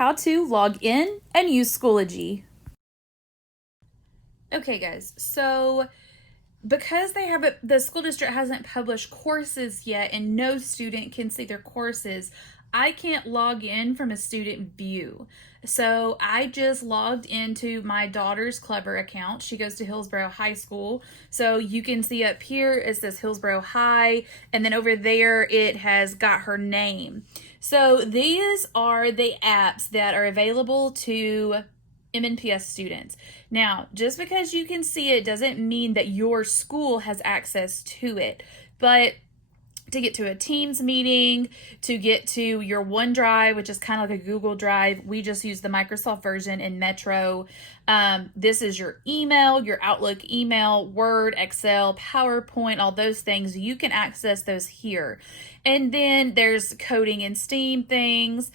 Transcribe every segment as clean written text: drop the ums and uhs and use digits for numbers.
how to log in and use Schoology. Okay guys, so because the school district hasn't published courses yet and no student can see their courses, I can't log in from a student view. So I just logged into my daughter's Clever account. She goes to Hillsborough High School. So you can see up here, it says Hillsborough High, and then over there it has got her name. So these are the apps that are available to MNPS students. Now, just because you can see it doesn't mean that your school has access to it. But to get to a Teams meeting, to get to your OneDrive, which is kind of like a Google Drive, we just use the Microsoft version in Metro. This is your email, your Outlook email, Word, Excel, PowerPoint, all those things. You can access those here. And then there's coding and STEAM things.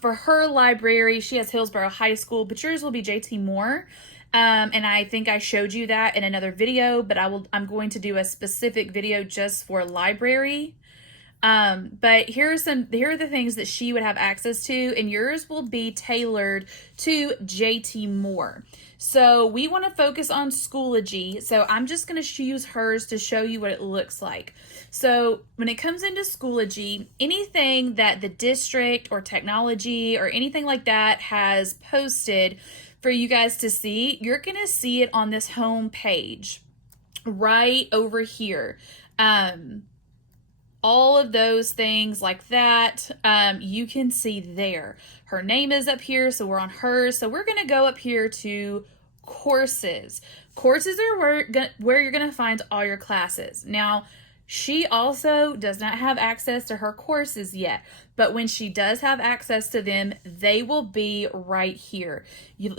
For her library, she has Hillsborough High School, but yours will be JT Moore. And I think I showed you that in another video, but I'm going to do a specific video just for library. But here are the things that she would have access to, and yours will be tailored to JT Moore. So we want to focus on Schoology. So I'm just going to use hers to show you what it looks like. So when it comes into Schoology, anything that the district or technology or anything like that has posted for you guys to see, you're going to see it on this home page right over here. All of those things like that, you can see there. Her name is up here, so we're on hers. So we're going to go up here to courses. Courses are where you're going to find all your classes. Now, she also does not have access to her courses yet, but when she does have access to them, they will be right here.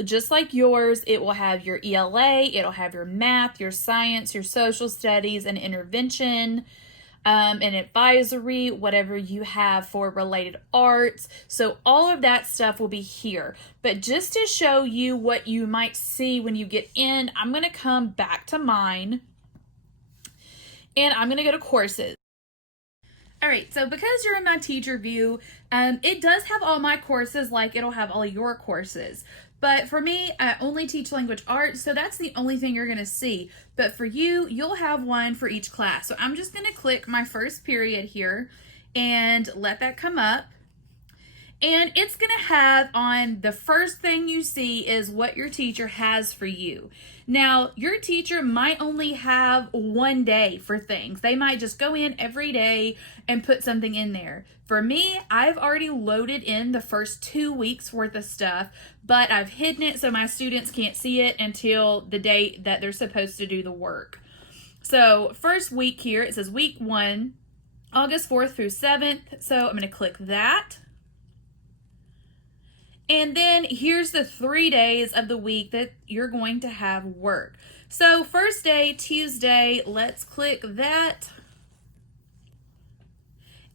Just like yours, it will have your ELA, it'll have your math, your science, your social studies, and intervention, and advisory, whatever you have for related arts. So all of that stuff will be here. But just to show you what you might see when you get in, I'm going to come back to mine. And I'm going to go to courses. All right, so because you're in my teacher view, it does have all my courses, like it'll have all your courses. But for me, I only teach language arts, so that's the only thing you're going to see. But for you, you'll have one for each class. So I'm just going to click my first period here and let that come up. And it's going to have on the first thing you see is what your teacher has for you. Now, your teacher might only have one day for things. They might just go in every day and put something in there. For me, I've already loaded in the first 2 weeks worth of stuff, but I've hidden it so my students can't see it until the date that they're supposed to do the work. So first week here, it says week 1, August 4th through 7th. So I'm going to click that. And then here's the 3 days of the week that you're going to have work. So first day, Tuesday, let's click that.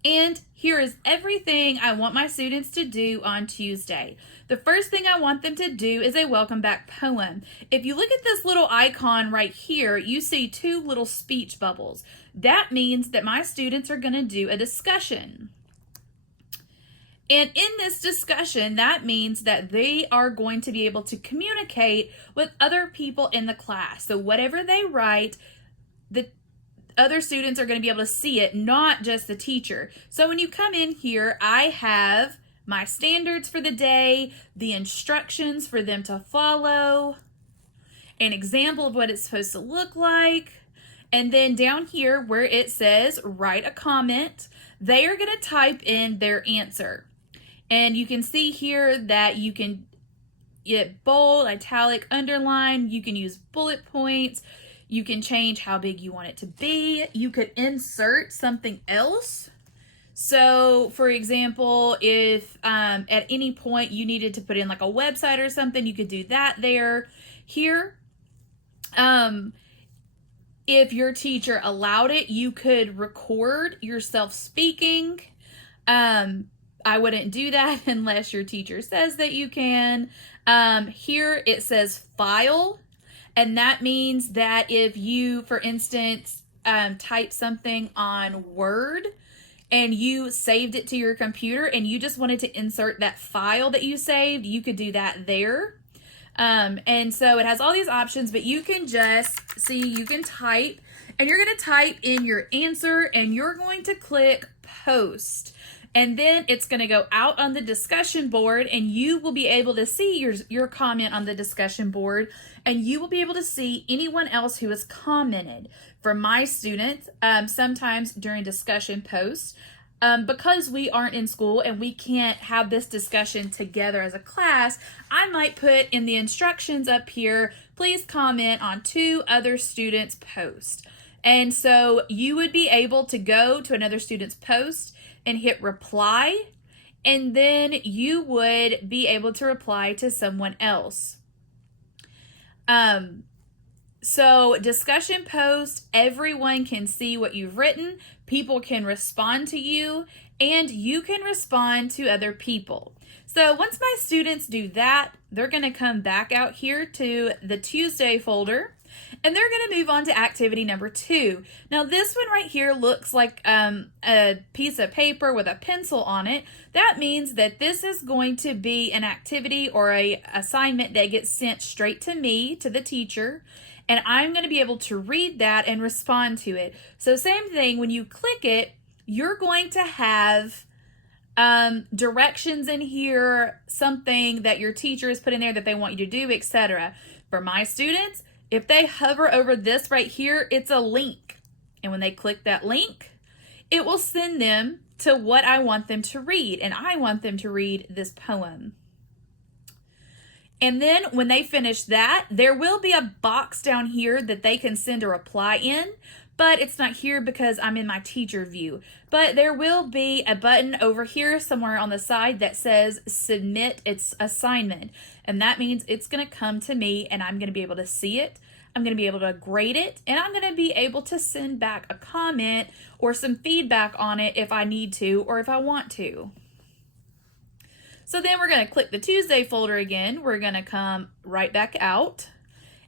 And here is everything I want my students to do on Tuesday. The first thing I want them to do is a welcome back poem. If you look at this little icon right here, you see 2 little speech bubbles. That means that my students are going to do a discussion. And in this discussion, that means that they are going to be able to communicate with other people in the class. So whatever they write, the other students are going to be able to see it, not just the teacher. So when you come in here, I have my standards for the day, the instructions for them to follow, an example of what it's supposed to look like. And then down here where it says write a comment, they are going to type in their answer. And you can see here that you can get bold, italic, underline. You can use bullet points. You can change how big you want it to be. You could insert something else. So for example, if at any point you needed to put in like a website or something, you could do that there. Here, if your teacher allowed it, you could record yourself speaking. I wouldn't do that unless your teacher says that you can. Here it says file, and that means that if you, for instance, type something on Word, and you saved it to your computer and you just wanted to insert that file that you saved, you could do that there. And so it has all these options, but you can just see, you can type, and you're going to type in your answer, and you're going to click post. And then it's going to go out on the discussion board, and you will be able to see your comment on the discussion board, and you will be able to see anyone else who has commented. For my students, sometimes during discussion posts, because we aren't in school and we can't have this discussion together as a class, I might put in the instructions up here, please comment on 2 other students' posts. And so you would be able to go to another student's post and hit reply, and then you would be able to reply to someone else. So discussion post, everyone can see what you've written, people can respond to you, and you can respond to other people. So once my students do that, they're going to come back out here to the Tuesday folder, and they're going to move on to activity number 2. Now this one right here looks like a piece of paper with a pencil on it. That means that this is going to be an activity or a assignment that gets sent straight to me, to the teacher, and I'm going to be able to read that and respond to it. So same thing, when you click it, you're going to have directions in here, something that your teacher has put in there that they want you to do, etc. For my students, if they hover over this right here, it's a link. And when they click that link, it will send them to what I want them to read. And I want them to read this poem. And then when they finish that, there will be a box down here that they can send a reply in, but it's not here because I'm in my teacher view. But there will be a button over here somewhere on the side that says submit its assignment. And that means it's going to come to me and I'm going to be able to see it. I'm going to be able to grade it, and I'm going to be able to send back a comment or some feedback on it if I need to or if I want to. So then we're going to click the Tuesday folder again. We're going to come right back out.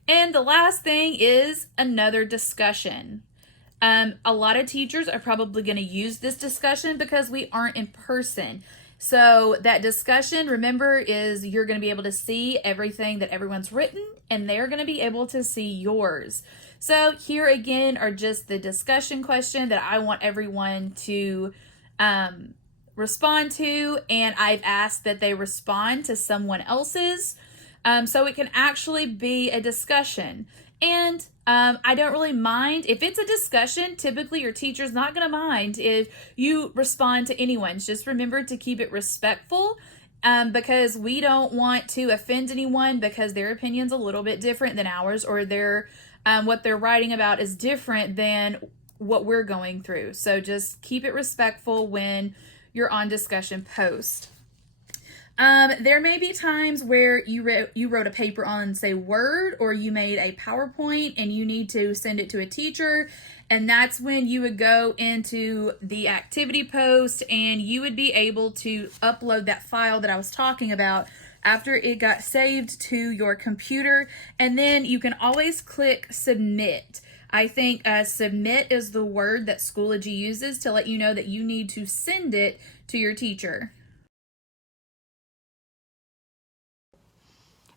And the last thing is another discussion. A lot of teachers are probably going to use this discussion because we aren't in person. So that discussion, remember, is you're going to be able to see everything that everyone's written, and they're going to be able to see yours. So here again are just the discussion question that I want everyone to respond to, and I've asked that they respond to someone else's, so it can actually be a discussion. And I don't really mind if it's a discussion. Typically your teacher's not going to mind if you respond to anyone's. Just remember to keep it respectful, because we don't want to offend anyone because their opinion's a little bit different than ours, or their what they're writing about is different than what we're going through. So just keep it respectful when you're on discussion post. There may be times where you wrote a paper on, say, Word, or you made a PowerPoint and you need to send it to a teacher, and that's when you would go into the activity post and you would be able to upload that file that I was talking about after it got saved to your computer, and then you can always click submit. I think submit is the word that Schoology uses to let you know that you need to send it to your teacher.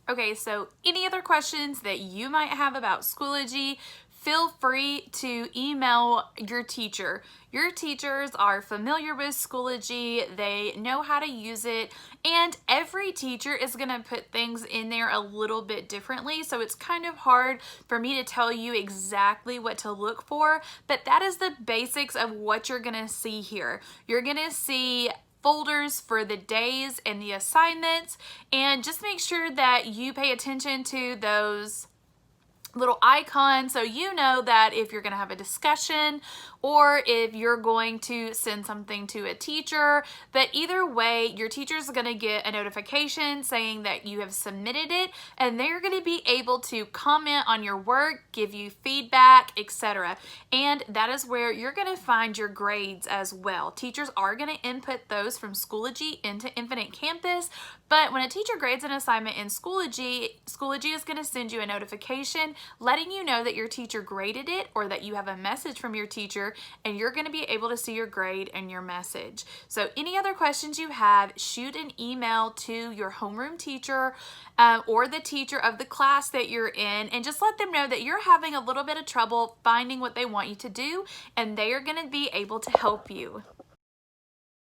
Okay, so any other questions that you might have about Schoology, feel free to email your teacher. Your teachers are familiar with Schoology, they know how to use it, and every teacher is going to put things in there a little bit differently, so it's kind of hard for me to tell you exactly what to look for, but that is the basics of what you're going to see here. You're going to see folders for the days and the assignments, and just make sure that you pay attention to those little icons so you know that if you're going to have a discussion or if you're going to send something to a teacher, but either way your teacher's going to get a notification saying that you have submitted it, and they're going to be able to comment on your work, give you feedback, etc. And that is where you're going to find your grades as well. Teachers are going to input those from Schoology into Infinite Campus, but when a teacher grades an assignment in Schoology, Schoology is going to send you a notification letting you know that your teacher graded it, or that you have a message from your teacher here, and you're going to be able to see your grade and your message. So any other questions you have, shoot an email to your homeroom teacher or the teacher of the class that you're in, and just let them know that you're having a little bit of trouble finding what they want you to do, and they are going to be able to help you.